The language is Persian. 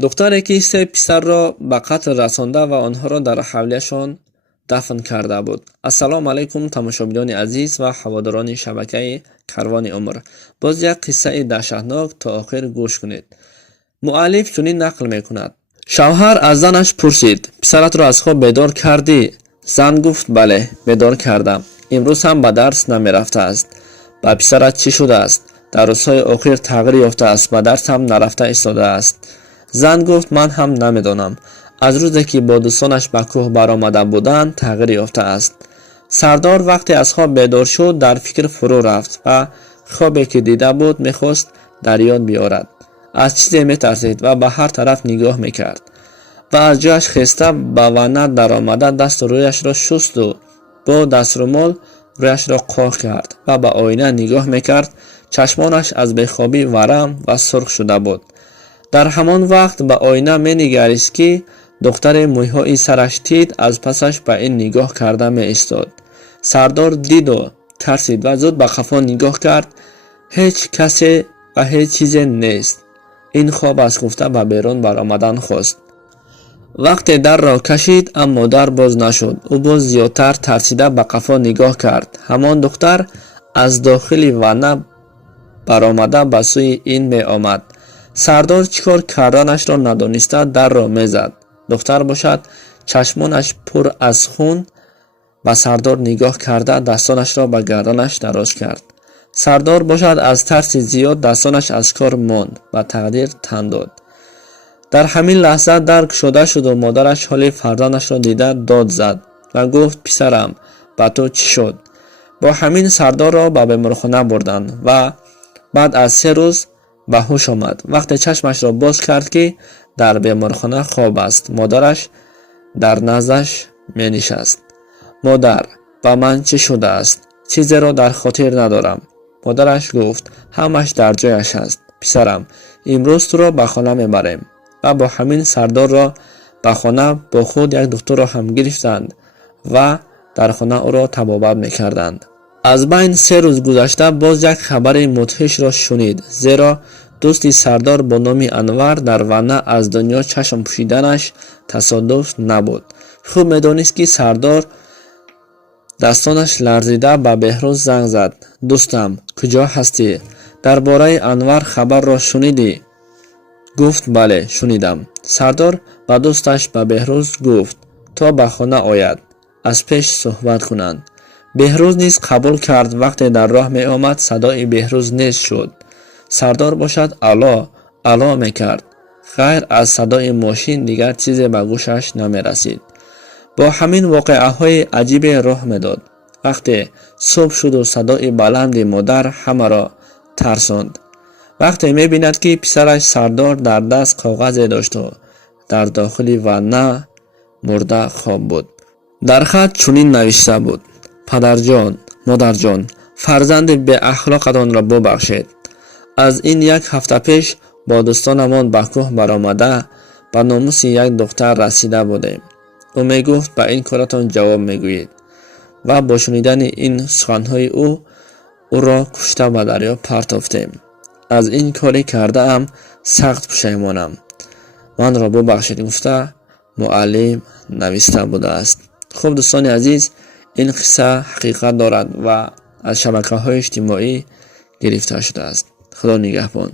دختری که سه پسر را به قتل رسانده و آنها را در حویلشان دفن کرده بود. السلام علیکم تماشاگران عزیز و هواداران شبکه کاروان عمر. باز یک قصه دهشتناک تا آخر گوش کنید. مؤلف چنین نقل میکند: شوهر از زنش پرسید: پسرت را از خواب بیدار کردی؟ زن گفت: بله، بیدار کردم. امروز هم به درس نمی رفته است. با پسرت چی شده است؟ در روزهای آخر تغییر یافته است، به درس هم نرفته ایستاده است. زن گفت: من هم نمیدانم. از روزی که با دوستانش به کوه برآمده بودند تغییر یافته است. سردار وقتی از خواب بیدار شد در فکر فرو رفت و خوابی که دیده بود میخواست در یاد بیاورد. از چیزی میترسید و به هر طرف نگاه میکرد و از جایش خسته به وانه در آمده دست و رویش را شست و با دسترومال رویش را قاق کرد و به آینه نگاه میکرد. چشمانش از بیخوابی ورم و سرخ شده بود. در همان وقت به آینه می نگریست که دختر مویهای سرش دید از پسش به این نگاه کرده می ایستاد. سردار دید و ترسید و زود به قفا نگاه کرد. هیچ کسی و هیچ چیزی نیست. این خواب است گفته به بیرون برآمدن خواست. وقتی در را کشید اما در باز نشد. او باز زیادتر ترسیده به قفا نگاه کرد. همان دختر از داخل وانه برآمده به سوی این می آمد. سردار چیکار کردنش را ندانسته در را میزد. دختر باشد چشمانش پر از خون به سردار نگاه کرده دستانش را به گردنش دراز کرد. سردار باشد از ترس زیاد دستانش از کار ماند و تقدیر تن داد. در همین لحظه در گشوده شد و مادرش حال فرزندش را دیده داد زد و گفت: پسرم، به تو چی شد؟ با همین سردار را به بیمارخانه بردند و بعد از 3 روز به هوش آمد. وقتی چشمش را باز کرد که در بیمارخانه خواب است، مادرش در نزدش می نشست. مادر، با من چه شده است؟ چیزی را در خاطر ندارم. مادرش گفت: همش در جایش است. پسرم، امروز تو را به خانه می بریم. و با همین سردار را به خانه با خود یک دکتر را هم گرفتند و در خانه او را طبابت می کردند. از بین 3 روز گذشته باز یک خبر مدهش را شنید، زیرا دوست سردار با نام انور در وانه از دنیا چشم پوشیدنش تصادف نبود. خوب میدانست که سردار دستانش لرزیده به بهروز زنگ زد: دوستم، کجا هستی؟ درباره انور خبر را شنیدی؟ گفت: بله، شنیدم. سردار به دوستش به بهروز گفت تا به خانه آید، از پیش صحبت کنند. بهروز نیز قبول کرد. وقتی در راه می آمد صدای بهروز نیز شد. سردار باشد الا الا می کرد. غیر از صدای ماشین دیگر چیزی به گوشش نمی رسید. با همین واقعه های عجیب راه می داد. وقتی صبح شد و صدای بلند مادر همه را ترساند. وقتی می بیند که پسرش سردار در دست کاغذی داشت و در داخل وانه مرده خواب بود. در خط چنین نوشته بود: پدرجان، مادرجان، فرزند به اخلاقتان را ببخشید. از این 1 هفته پیش با دوستانمان به کوه برآمده به ناموس یک دختر رسیده بودیم. او می گفت به این کارتان جواب می گویید و با شنیدن این سخنهای او را کشته به دریا پرتافتیم. از این کاری کرده ام سخت پشیمانم. من را ببخشید گفته معلم نوشته بوده است. خب دوستان عزیز، این قصه حقیقت دارد و از شبکه‌های اجتماعی گرفته شده است. خدا نگهبان.